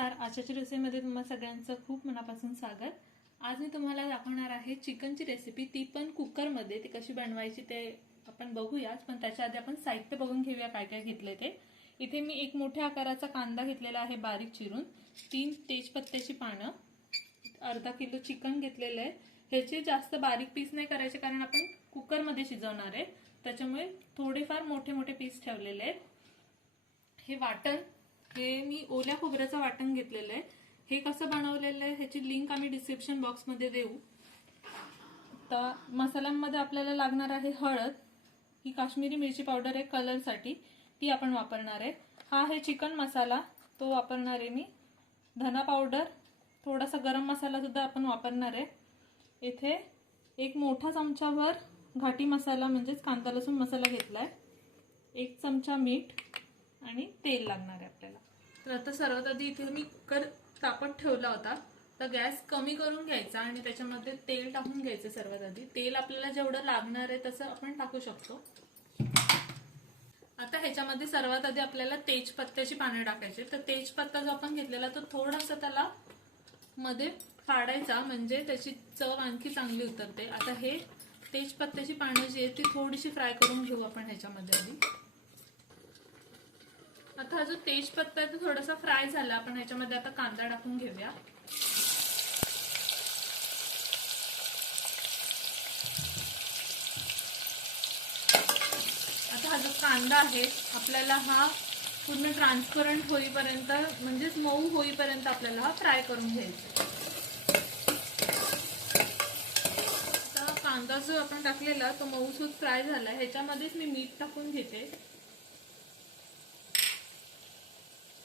नमस्कार. आशाच्या रेसिपीमध्ये तुम्हाला सगळ्यांचं खूप मनापासून स्वागत. आज मी तुम्हाला दाखवणार आहे चिकनची रेसिपी ती पण कुकरमध्ये ती कशी बनवायची ते आपण बघूयाच पण त्याच्या आधी आपण साहित्य बघून घेऊया काय काय घेतले ते. इथे मी एक मोठ्या आकाराचा कांदा घेतलेला आहे बारीक चिरून. तीन तेजपत्त्याची पानं अर्धा किलो चिकन घेतलेलं आहे. ह्याचे जास्त बारीक पीस नाही करायचे कारण आपण कुकरमध्ये शिजवणार आहे. त्याच्यामुळे थोडेफार मोठे मोठे पीस ठेवलेले आहेत. हे वाटण हे मी ओल्या खोबऱ्याचं वाटण घेतलेलं आहे. हे कसं बनवलेलं आहे ह्याची लिंक आम्ही डिस्क्रिप्शन बॉक्समध्ये देऊ. तर मसाल्यांमध्ये आपल्याला लागणार आहे हळद. ही काश्मीरी मिरची पावडर आहे कलरसाठी ती आपण वापरणार आहे. हा आहे चिकन मसाला. तो वापरणार आहे मी. धना पावडर थोडासा गरम मसाला सुद्धा आपण वापरणार आहे. इथे एक मोठा चमचाभर घाटी मसाला म्हणजेच कांदा लसूण मसाला घेतला आहे एक चमचा मीठ. आणि तेल लागणार आहे आपल्याला. तर आता सर्वात आधी इथे मी कुकर तापत ठेवला होता. तर गॅस कमी करून घ्यायचा आणि त्याच्यामध्ये तेल टाकून घ्यायचं सर्वात आधी. तेल आपल्याला जेवढं लागणार आहे तसं आपण टाकू शकतो. आता ह्याच्यामध्ये सर्वात आधी आपल्याला तेजपत्त्याची पानं टाकायची. तर तेजपत्ता जो आपण घेतलेला तो थोडासा त्याला मध्ये फाडायचा म्हणजे त्याची चव आणखी चांगली उतरते. आता हे तेजपत्त्याची पानं जी आहे ती थोडीशी फ्राय करून घेऊ आपण ह्याच्यामध्ये आधी. आता हा जो तेजपत्ता आहे तो थोडासा फ्राय झाला. आपण ह्याच्यामध्ये आता कांदा टाकून घेऊया. आता हा जो कांदा आहे आपल्याला हा पूर्ण ट्रान्सपरंट होईपर्यंत म्हणजेच मऊ होईपर्यंत आपल्याला हा फ्राय करून घ्यायचा आता कांदा जो आपण टाकलेला तो मऊसूद फ्राय झाला. ह्याच्यामध्येच मी मीठ टाकून घेते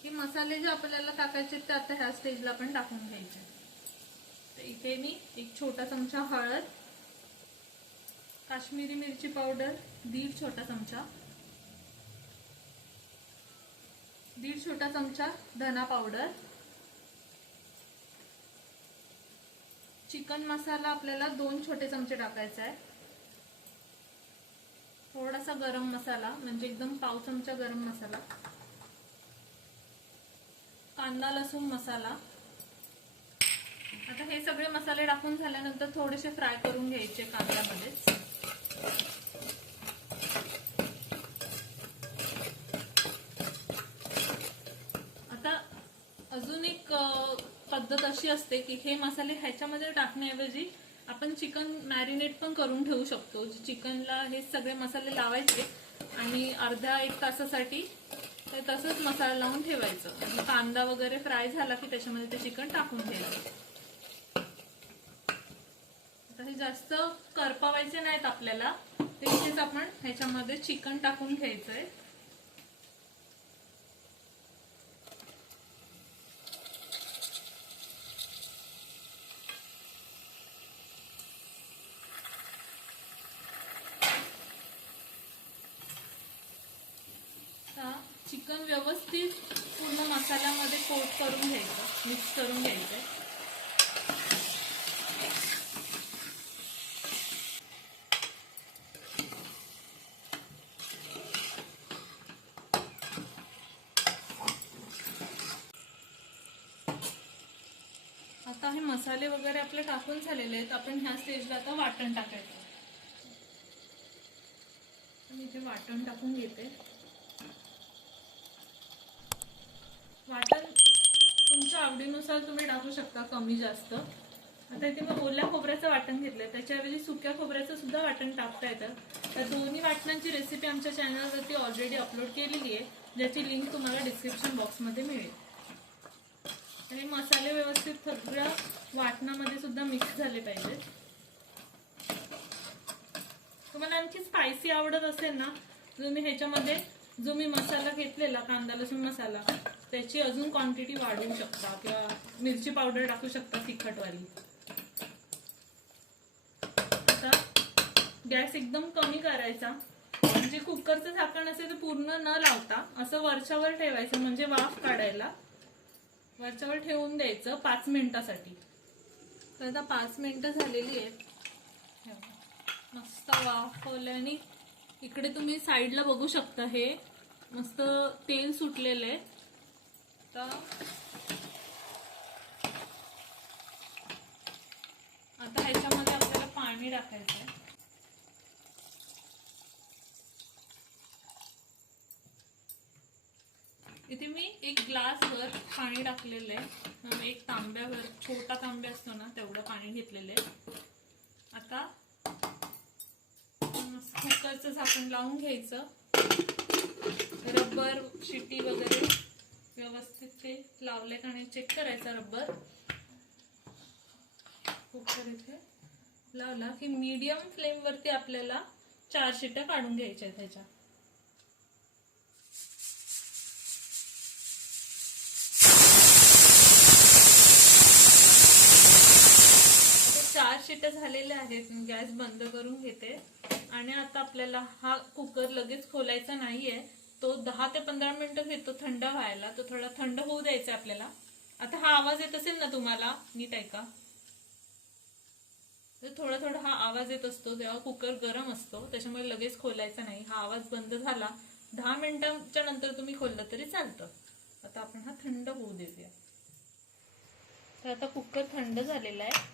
हे मसाले जे आपल्याला टाकायचे ते आता ह्या स्टेजला आपण टाकून घ्यायचे. तर इथे मी एक छोटा चमचा हळद काश्मीरी मिरची पावडर दीड छोटा चमचा दीड छोटा चमचा धना पावडर चिकन मसाला आपल्याला दोन छोटे चमचे टाकायचा आहे. थोडासा गरम मसाला म्हणजे एकदम पाव चमचा गरम मसाला. कांदा लसूण मसाला. आता हे सगळे मसाले टाकून झाल्यानंतर थोडेसे फ्राय करून घ्यायचे कांद्यामध्येच. आता अजून एक पद्धत अशी असते की हे मसाले ह्याच्यामध्ये टाकण्याऐवजी आपण चिकन मॅरिनेट पण करून ठेवू शकतो. चिकनला हे सगळे मसाले लावायचे आणि अर्ध्या एक तासासाठी ते तसंच मसाला लावून ठेवायचं. आणि कांदा वगैरे फ्राय झाला की त्याच्यामध्ये ते चिकन टाकून ठेवायचं. आता हे जास्त करपवायचे नाहीत आपल्याला. तेच आपण ह्याच्यामध्ये चिकन टाकून घ्यायचंय. चिकन व्यवस्थित पूर्ण मसाल्यामध्ये कोट करून घ्यायचं मिक्स करून घ्यायचं आता हे मसाले वगैरे आपले टाकून झालेले आहेत आपण ह्या स्टेजला आता वाटण टाकायचं. मी इथे वाटण टाकून घेते. वाटण तुमच्या आवडीनुसार तुम्ही टाकू शकता कमी जास्त. आता इथे मी ओल्या खोबऱ्याचं वाटण घेतलं त्याच्याऐवजी सुक्या खोबऱ्याचं सुद्धा वाटण टाकता येतं. त्या दोन्ही वाटणांची रेसिपी आमच्या चॅनलवरती ऑलरेडी अपलोड केलेली आहे. ज्याची लिंक तुम्हाला डिस्क्रिप्शन बॉक्समध्ये मिळेल. आणि मसाले व्यवस्थित सगळ्या वाटणामध्ये सुद्धा मिक्स झाले पाहिजेत. तुम्हाला आणखी स्पायसी आवडत असेल ना तुम्ही ह्याच्यामध्ये जो मी मसाला घेतलेला कांदा लसूण मसाला त्याची अजून क्वांटिटी वाढवू शकता किंवा मिरची पावडर टाकू शकता तिखटवाली. आता गॅस एकदम कमी करायचा. म्हणजे कुकरचं झाकण असेल तर पूर्ण न लावता असं वरच्यावर ठेवायचं म्हणजे वाफ काढायला. वरच्यावर ठेवून द्यायचं पाच मिनिटासाठी. तर आता पाच मिनिटं झालेली आहेत. मस्त वाफ वाफवल्याने इकडे तुम्ही साईडला बघू शकता हे. मस्त तेल सुटलेलं आहे. आता ह्याच्यामध्ये आपल्याला पाणी टाकायचं आहे. इथे मी एक ग्लासवर पाणी टाकलेलं आहे. एक तांब्यावर छोटा तांब्या असतो ना तेवढं पाणी घेतलेलं आहे. कुकरचं झाकण लावून घ्यायचं. रबर शिटी वगैरे व्यवस्थित ते लावले का नाही चेक करायचा रबर. कुकर इथे लावला की मीडियम फ्लेमवरती आपल्याला चार शिट्या काढून घ्यायच्या त्याच्या आता चार शिट्या झालेल्या आहेत गॅस बंद करून घेते. आणि आता आपल्याला हा कुकर लगेच खोलायचा नाहीये. तो दहा ते पंधरा मिनिटं घेतो थंड व्हायला. तो थोडा थंड होऊ द्यायचा आपल्याला. आता हा आवाज येत असेल ना तुम्हाला? नीट ऐका. थोडा थोडा हा आवाज येत असतो जेव्हा कुकर गरम असतो त्याच्यामुळे लगेच खोलायचा नाही. हा आवाज बंद झाला दहा मिनिटांच्या नंतर तुम्ही खोललं तरी चालतं. आता आपण हा थंड होऊ देऊया. तर आता कुकर थंड झालेला आहे.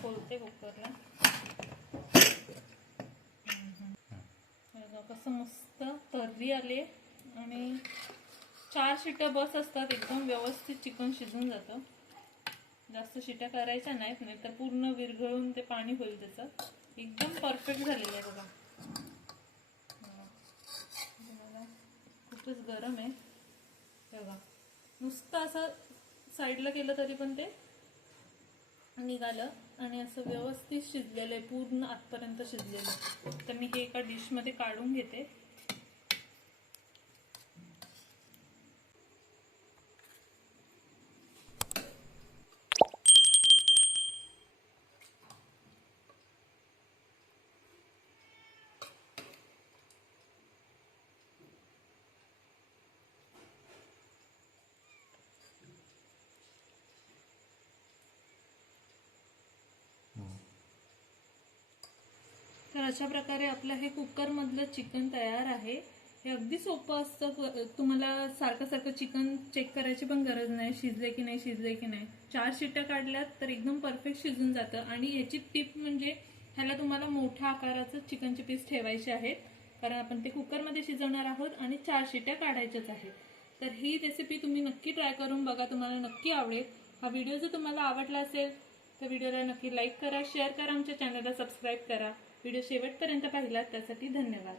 खोलते कुकरला. कसं मस्त तर्री आले आणि चार शिट्या बस असतात एकदम व्यवस्थित चिकन शिजून जातं. जास्त शिट्या करायच्या नाहीत नाही तर पूर्ण विरघळून ते पाणी होईल त्याचं. एकदम परफेक्ट झालेलं आहे बघा. खूपच गरम आहे. बघा नुसतं असं साईडला केलं तरी पण ते निघालं. आणि असं व्यवस्थित शिजलेलं आहे पूर्ण आतपर्यंत शिजलेलं आहे. तर मी हे एका डिशमध्ये काढून घेते अशा प्रकारे आपलं हे कुकरमधलं चिकन तयार आहे. हे अगदी सोपं असतं. तुम्हाला सारखं सारखं चिकन चेक करायची पण गरज नाही. शिजले की नाही शिजले की नाही. चार शिट्ट्या काढल्यात तर एकदम परफेक्ट शिजून जातं. आणि याची टिप म्हणजे ह्याला तुम्हाला मोठ्या आकाराचं चिकनचे पीस ठेवायचे आहेत. कारण आपण ते कुकरमध्ये शिजवणार आहोत आणि चार शिट्या काढायच्याच आहेत. तर ही रेसिपी तुम्ही नक्की ट्राय करून बघा. तुम्हाला नक्की आवडेल. हा व्हिडिओ जर तुम्हाला आवडला असेल तर व्हिडिओला नक्की लाईक करा शेअर करा आमच्या चॅनलला सबस्क्राईब करा. व्हिडिओ शेवटपर्यंत पाहिलात त्यासाठी धन्यवाद.